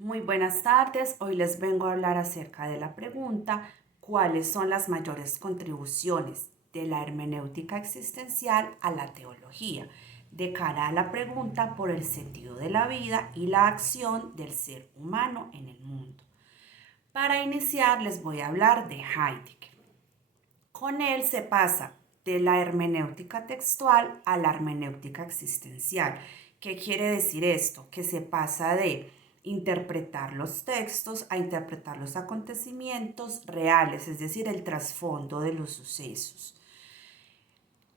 Muy buenas tardes, hoy les vengo a hablar acerca de la pregunta ¿cuáles son las mayores contribuciones de la hermenéutica existencial a la teología? De cara a la pregunta por el sentido de la vida y la acción del ser humano en el mundo. Para iniciar les voy a hablar de Heidegger. Con él se pasa de la hermenéutica textual a la hermenéutica existencial. ¿Qué quiere decir esto? Que se pasa de interpretar los textos a interpretar los acontecimientos reales, es decir, el trasfondo de los sucesos.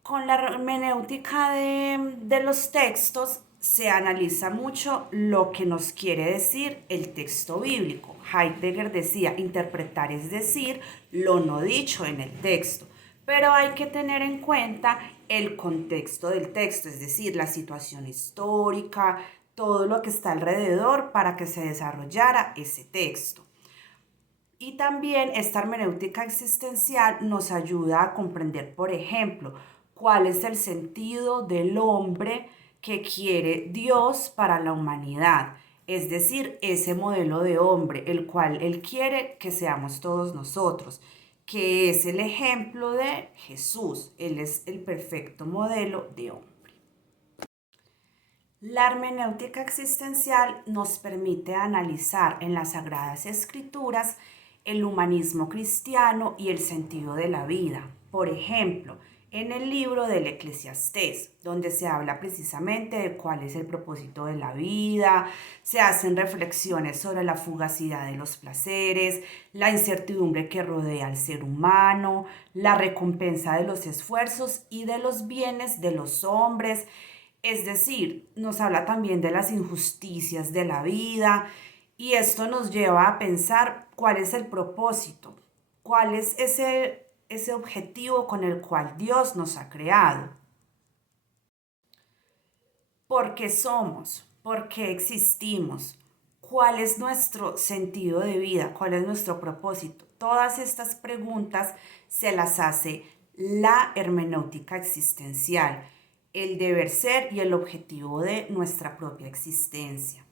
Con la hermenéutica de los textos se analiza mucho lo que nos quiere decir el texto bíblico. Heidegger decía, interpretar es decir lo no dicho en el texto, pero hay que tener en cuenta el contexto del texto, es decir, la situación histórica, todo lo que está alrededor para que se desarrollara ese texto. Y también esta hermenéutica existencial nos ayuda a comprender, por ejemplo, cuál es el sentido del hombre que quiere Dios para la humanidad. Es decir, ese modelo de hombre, el cual Él quiere que seamos todos nosotros, que es el ejemplo de Jesús. Él es el perfecto modelo de hombre. La hermenéutica existencial nos permite analizar en las Sagradas Escrituras el humanismo cristiano y el sentido de la vida. Por ejemplo, en el libro del Eclesiastés, donde se habla precisamente de cuál es el propósito de la vida, se hacen reflexiones sobre la fugacidad de los placeres, la incertidumbre que rodea al ser humano, la recompensa de los esfuerzos y de los bienes de los hombres. Es decir, nos habla también de las injusticias de la vida y esto nos lleva a pensar cuál es el propósito, cuál es ese objetivo con el cual Dios nos ha creado. ¿Por qué somos? ¿Por qué existimos? ¿Cuál es nuestro sentido de vida? ¿Cuál es nuestro propósito? Todas estas preguntas se las hace la hermenéutica existencial, el deber ser y el objetivo de nuestra propia existencia.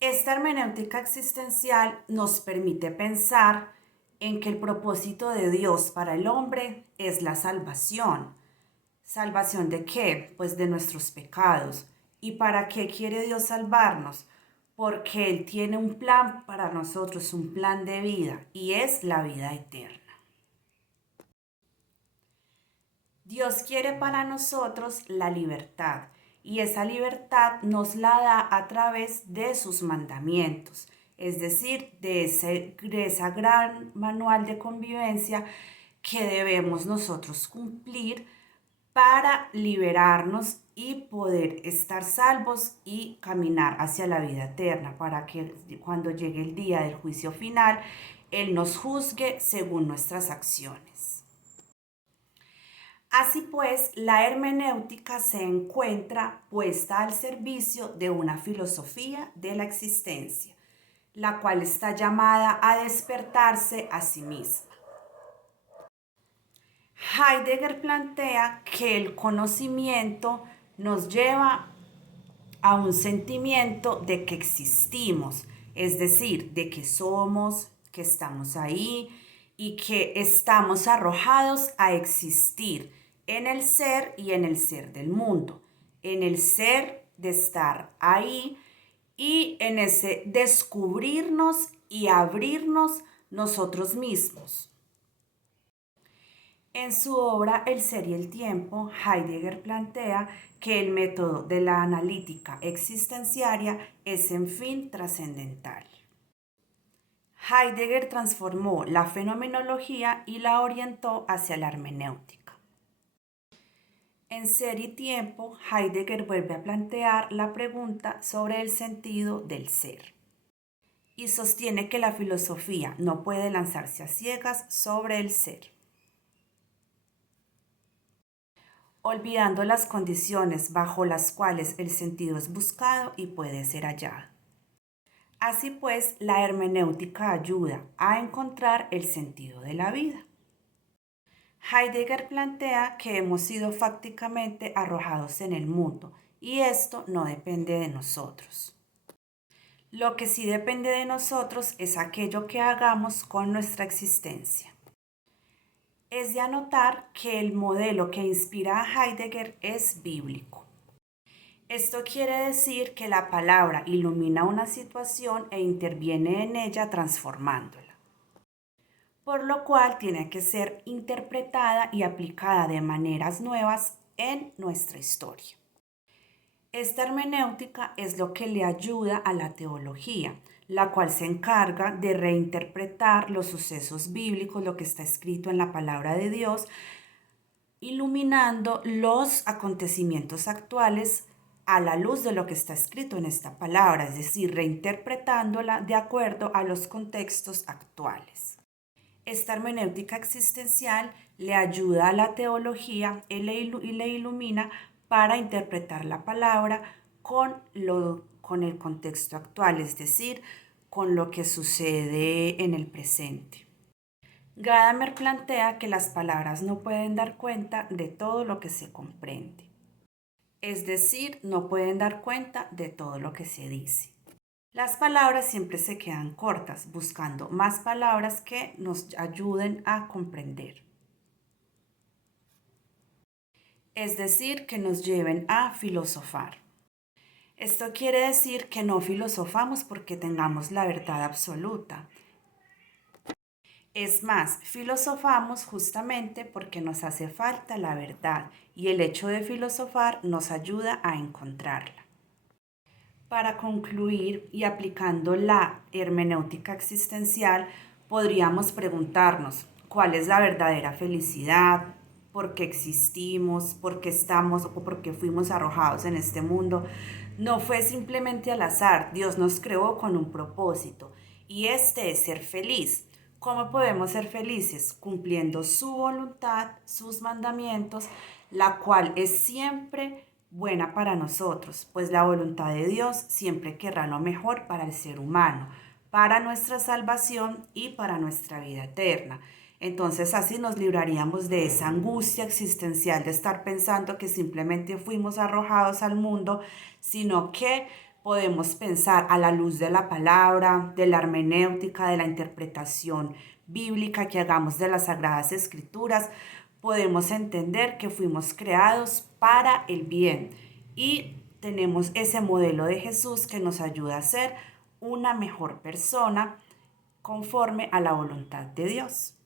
Esta hermenéutica existencial nos permite pensar en que el propósito de Dios para el hombre es la salvación. ¿Salvación de qué? Pues de nuestros pecados. ¿Y para qué quiere Dios salvarnos? Porque Él tiene un plan para nosotros, un plan de vida, y es la vida eterna. Dios quiere para nosotros la libertad, y esa libertad nos la da a través de sus mandamientos, es decir, de esa gran manual de convivencia que debemos nosotros cumplir para liberarnos y poder estar salvos y caminar hacia la vida eterna, para que cuando llegue el día del juicio final, Él nos juzgue según nuestras acciones. Así pues, la hermenéutica se encuentra puesta al servicio de una filosofía de la existencia, la cual está llamada a despertarse a sí misma. Heidegger plantea que el conocimiento nos lleva a un sentimiento de que existimos, es decir, de que somos, que estamos ahí y que estamos arrojados a existir en el ser y en el ser del mundo, en el ser de estar ahí y en ese descubrirnos y abrirnos nosotros mismos. En su obra El ser y el tiempo, Heidegger plantea que el método de la analítica existenciaria es en fin trascendental. Heidegger transformó la fenomenología y la orientó hacia la hermenéutica. En Ser y Tiempo, Heidegger vuelve a plantear la pregunta sobre el sentido del ser y sostiene que la filosofía no puede lanzarse a ciegas sobre el ser, olvidando las condiciones bajo las cuales el sentido es buscado y puede ser hallado. Así pues, la hermenéutica ayuda a encontrar el sentido de la vida. Heidegger plantea que hemos sido fácticamente arrojados en el mundo y esto no depende de nosotros. Lo que sí depende de nosotros es aquello que hagamos con nuestra existencia. Es de anotar que el modelo que inspira a Heidegger es bíblico. Esto quiere decir que la palabra ilumina una situación e interviene en ella transformándola, por lo cual tiene que ser interpretada y aplicada de maneras nuevas en nuestra historia. Esta hermenéutica es lo que le ayuda a la teología, la cual se encarga de reinterpretar los sucesos bíblicos, lo que está escrito en la palabra de Dios, iluminando los acontecimientos actuales a la luz de lo que está escrito en esta palabra, es decir, reinterpretándola de acuerdo a los contextos actuales. Esta hermenéutica existencial le ayuda a la teología y le ilumina para interpretar la palabra con el contexto actual, es decir, con lo que sucede en el presente. Gadamer plantea que las palabras no pueden dar cuenta de todo lo que se comprende, es decir, no pueden dar cuenta de todo lo que se dice. Las palabras siempre se quedan cortas, buscando más palabras que nos ayuden a comprender. Es decir, que nos lleven a filosofar. Esto quiere decir que no filosofamos porque tengamos la verdad absoluta. Es más, filosofamos justamente porque nos hace falta la verdad y el hecho de filosofar nos ayuda a encontrarla. Para concluir y aplicando la hermenéutica existencial, podríamos preguntarnos cuál es la verdadera felicidad, por qué existimos, por qué estamos o por qué fuimos arrojados en este mundo. No fue simplemente al azar, Dios nos creó con un propósito y este es ser feliz. ¿Cómo podemos ser felices? Cumpliendo su voluntad, sus mandamientos, la cual es siempre buena para nosotros, pues la voluntad de Dios siempre querrá lo mejor para el ser humano, para nuestra salvación y para nuestra vida eterna. Entonces así nos libraríamos de esa angustia existencial de estar pensando que simplemente fuimos arrojados al mundo, sino que podemos pensar a la luz de la palabra, de la hermenéutica, de la interpretación bíblica que hagamos de las Sagradas Escrituras, podemos entender que fuimos creados para el bien y tenemos ese modelo de Jesús que nos ayuda a ser una mejor persona conforme a la voluntad de Dios.